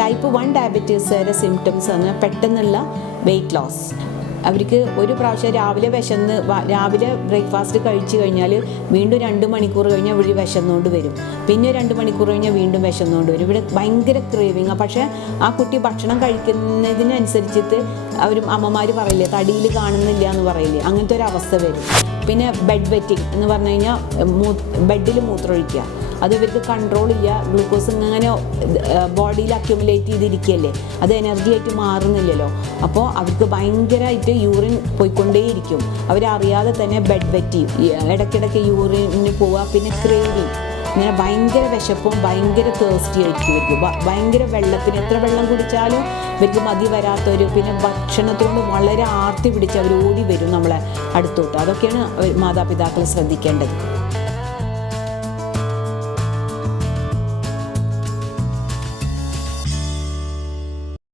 Type one ഡയബറ്റീസുകാരുടെ symptoms ആണ് പെട്ടെന്നുള്ള weight loss അവർക്ക് ഒരു പ്രാവശ്യം രാവിലെ വിശന്ന് രാവിലെ ബ്രേക്ക്ഫാസ്റ്റ് കഴിച്ചു കഴിഞ്ഞാൽ വീണ്ടും രണ്ട് മണിക്കൂർ കഴിഞ്ഞാൽ ഇവർ വിശന്നുകൊണ്ട് വരും. പിന്നെ രണ്ട് മണിക്കൂർ കഴിഞ്ഞാൽ വീണ്ടും വിശന്നുകൊണ്ട് വരും. ഇവിടെ ഭയങ്കര ക്രേവിങ് പക്ഷേ ആ കുട്ടി ഭക്ഷണം കഴിക്കുന്നതിനനുസരിച്ചിട്ട് അവർ അമ്മമാർ പറയില്ലേ തടിയിൽ കാണുന്നില്ല എന്ന് പറയില്ലേ അങ്ങനത്തെ ഒരു അവസ്ഥ വരും. പിന്നെ ബെഡ് വെറ്റിംഗ് എന്ന് പറഞ്ഞു കഴിഞ്ഞാൽ ബെഡിൽ മൂത്രമൊഴിക്കുക. അത് ഇവർക്ക് കൺട്രോൾ ഇല്ല. ഗ്ലൂക്കോസ് ഇങ്ങനെ ബോഡിയിൽ അക്യുമുലേറ്റ് ചെയ്തിരിക്കുകയല്ലേ. അത് എനർജി ആയിട്ട് മാറുന്നില്ലല്ലോ. അപ്പോൾ അവർക്ക് ഭയങ്കരമായിട്ട് യൂറിൻ പോയിക്കൊണ്ടേയിരിക്കും. അവരറിയാതെ തന്നെ ബെഡ് വെറ്റി ഇടയ്ക്കിടയ്ക്ക് യൂറിന് പോവുക പിന്നെ ക്രേവിങ് ഇങ്ങനെ ഭയങ്കര വിശപ്പും ഭയങ്കര തേഴ്സ്റ്റി ആയിരിക്കും ഇവർക്ക്. ഭയങ്കര വെള്ളത്തിന് എത്ര വെള്ളം കുടിച്ചാലും ഇവർക്ക് മതി വരാത്തവർ പിന്നെ ഭക്ഷണത്തോട് വളരെ ആർത്തി പിടിച്ച് അവർ ഓടി വരും നമ്മളെ അടുത്തോട്ട്. അതൊക്കെയാണ് മാതാപിതാക്കൾ ശ്രദ്ധിക്കേണ്ടത്.